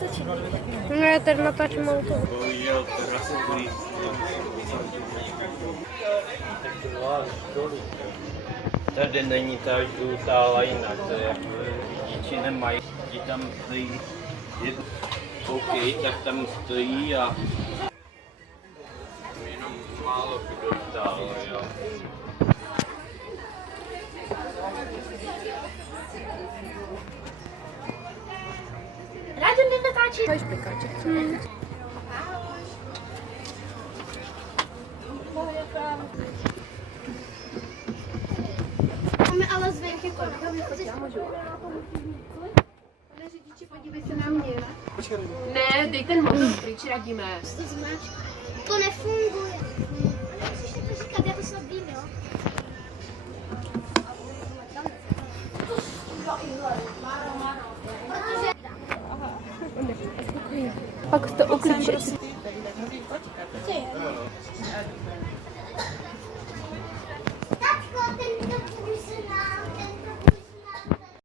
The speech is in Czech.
natočit. Ne, teď natáčím auto. Tady není ta žlutá lajna, to je řidiči nemají, ti tam stojí, OK, tak tam stojí a jenom málo kdo stál, jo. Rádio nenatáčí. To je špekáček. Máme ale zvenky kolik. Pane řidiči, podívej se na mě. Ne, dej ten motor pryč, radíme. To nefunguje. Musíš to říkat, já to snad vím, jo? Pak to uklíčíš.